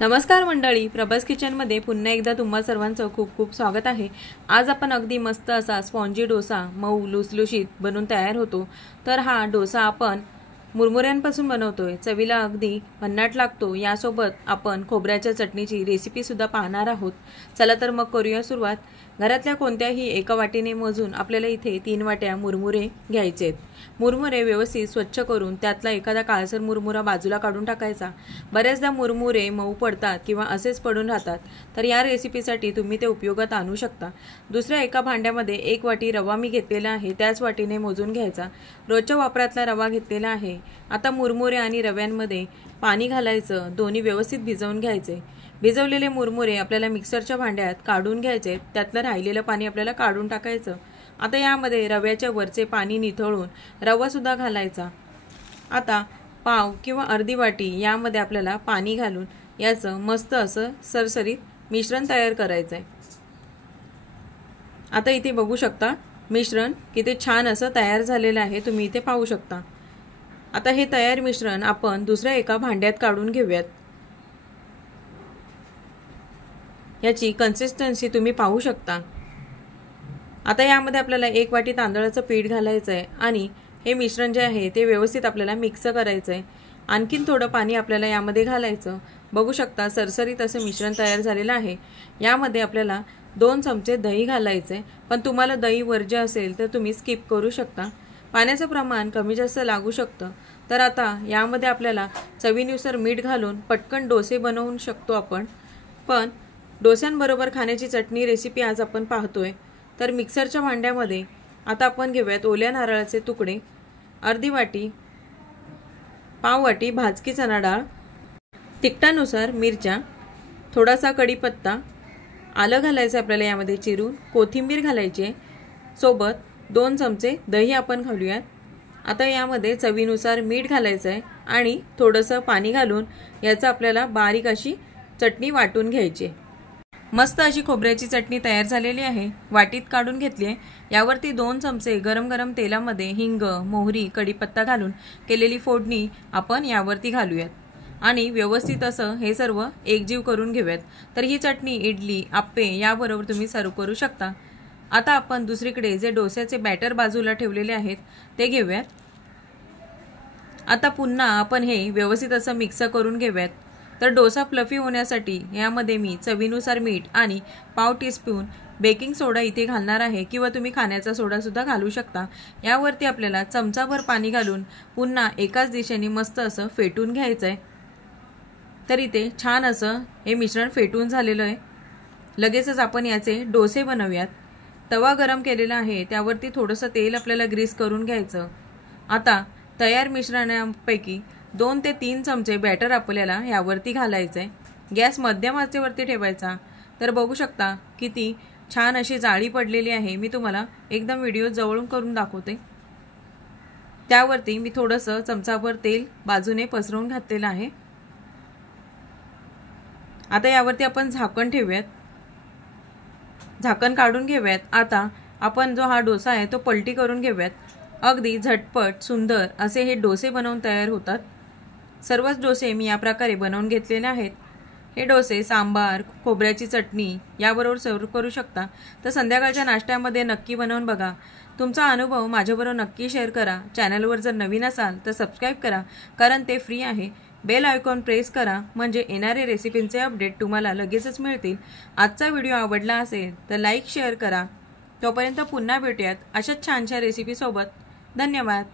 नमस्कार मंडळी, प्रभास किचनमध्ये पुन्हा एकदा तुम्हा सर्वांचं खूप खूप स्वागत आहे। आज आपण अगदी मस्त असा स्पॉन्जी डोसा मऊ लुसलुशीत बनवून तयार होतो। तर हा डोसा आपण मुरमुऱ्यांपासून बनवतोय, चवीला अगदी भन्नाट लागतो। यासोबत आपण खोबऱ्याच्या चटणीची रेसिपी सुद्धा पाहणार आहोत। चला तर मग करूया सुरुवात। घरातल्या कोणत्याही एका वाटीने मोजून आपल्याला इथे 3 वाट्या मुरमुरे घ्यायचेत। मुरमुरे व्यवस्थित स्वच्छ करून त्यातला एखादा काळसर मुरमुरा बाजूला काढून टाकायचा। बरेचदा मुरमुरे मऊ पडतात किंवा असेच पडून राहतात, तर या रेसिपीसाठी तुम्ही ते उपयोगात आणू शकता। दुसऱ्या एका भांड्यामध्ये 1 वाटी रवा मी घेतलेला आहे, त्याच वाटीने मोजून घ्यायचा। रोजच्या वापरातला रवा घेतलेला आहे। आता मुरमुरे आणि रव्यांमध्ये पाणी घालायचं, दोन्ही व्यवस्थित भिजवून घ्यायचे। भिजवलेले मुरमुरे आपल्याला मिक्सरच्या भांड्यात काढून घ्यायचे, त्यातलं राहिलेलं पाणी आपल्याला काढून टाकायचं। आता यामध्ये रव्याच्या वरचे पाणी निथळून रवा सुद्धा घालायचा। आता पाव किंवा अर्धी वाटी यामध्ये आपल्याला पाणी घालून याचं मस्त असं सरसरीत मिश्रण तयार करायचंय। आता इथे बघू शकता मिश्रण किती छान असं तयार झालेलं आहे, तुम्ही इथे पाहू शकता। आता हे तयार मिश्रण आपण दुसऱ्या एका भांड्यात काढून घेऊयात। याची कन्सिस्टन्सी तुम्ही पाहू शकता। आता यामध्ये आपल्याला 1 वाटी तांदळाचं पीठ घालायचं आहे आणि हे मिश्रण जे आहे ते व्यवस्थित आपल्याला मिक्स करायचं आहे। आणखीन थोडं पाणी आपल्याला यामध्ये घालायचं। बघू शकता सरसरीत असं मिश्रण तयार झालेलं आहे। यामध्ये आपल्याला 2 चमचे दही घालायचे, पण तुम्हाला दही वर्ज्य असेल तर तुम्ही स्किप करू शकता। पाण्याचं प्रमाण कमी जास्त लागू शकतं। तर आता यामध्ये आपल्याला चवीनुसार मीठ घालून पटकन डोसे बनवू शकतो आपण। पण डोस्यांबरोबर खाण्याची चटणी रेसिपी आज आपण पाहतोय। तर मिक्सरच्या भांड्यामध्ये आता आपण घेऊयात ओल्या नारळाचे तुकडे, अर्धी वाटी, पाव वाटी भाजकी चणा डाळ, तिखटानुसार मिरच्या, थोडासा कढीपत्ता, आलं घालायचं आपल्याला यामध्ये चिरून, कोथिंबीर घालायची, सोबत 2 चमचे दही आपण घालूयात। आता यामध्ये चवीनुसार मीठ घालायचं आहे आणि थोडंसं पाणी घालून याचं आपल्याला बारीक अशी चटणी वाटून घ्यायची। मस्त अशी खोबऱ्याची चटणी तयार झालेली आहे, वाटीत काढून घेतली आहे। यावरती 2 चमचे गरम गरम तेलामध्ये हिंग, मोहरी, कढीपत्ता घालून केलेली फोडणी आपण यावरती घालूयात आणि व्यवस्थित असं हे सर्व एकजीव करून घेऊयात। तर ही चटणी इडली, आप्पे याबरोबर तुम्ही सर्व करू शकता। आता आपण दुसरीकडे जे डोस्याचे बॅटर बाजूला ठेवलेले आहेत ते घेऊयात। आता पुन्हा आपण हे व्यवस्थित असं मिक्स करून घेऊयात। तर डोसा फ्लफी होण्यासाठी यामध्ये मी चवीनुसार मीठ आणि पाव टीस्पून बेकिंग सोडा इथे घालणार आहे, किंवा तुम्ही खाण्याचा सोडा सुद्धा घालू शकता। यावरती आपल्याला चमचाभर पाणी घालून पुन्हा एकाच दिशेने मस्त असं फेटून घ्यायचं आहे। तर इथे छान असं हे मिश्रण फेटून झालेलं आहे। लगेचच आपण याचे डोसे बनवूयात। तवा गरम केलेला आहे, त्यावरती थोडंसं तेल आपल्याला ग्रीस करून घ्यायचं। आता तयार मिश्रणापैकी 2 ते 3 चमचे बॅटर आपल्याला यावरती घालायचं आहे। गॅस मध्यम आचेवरती ठेवायचा। तर बघू शकता किती छान अशी जाळी पडलेली आहे। मी तुम्हाला एकदम व्हिडिओ जवळून करून दाखवते। त्यावरती मी थोडंसं चमचाभर तेल बाजूने पसरवून घातलेलं आहे। आता यावरती आपण झाकण ठेवूयात, झाकण काढून घेऊयात। आता आपण जो हा डोसा आहे तो पलटी करून घेऊयात। अगदी झटपट सुंदर असे हे डोसे बनवून तयार होतात। सर्वच डोसे मी या प्रकारे बनवून घेतलेले आहेत। हे डोसे सांबार, खोबऱ्याची चटणी याबरोबर सर्व करू शकता। तर संध्याकाळच्या नाश्त्यामध्ये नक्की बनवून बघा। तुमचा अनुभव माझ्याबरोबर नक्की शेअर करा। चॅनलवर जर नवीन असाल तर सबस्क्राईब करा, कारण ते फ्री आहे। बेल आयकॉन प्रेस करा, म्हणजे येणारे रेसिपींचे अपडेट तुम्हाला लगेचच मिळतील। आजचा व्हिडिओ आवडला असेल तर लाईक शेअर करा। तोपर्यंत पुन्हा भेटूयात अशाच छानशा रेसिपीसोबत। धन्यवाद।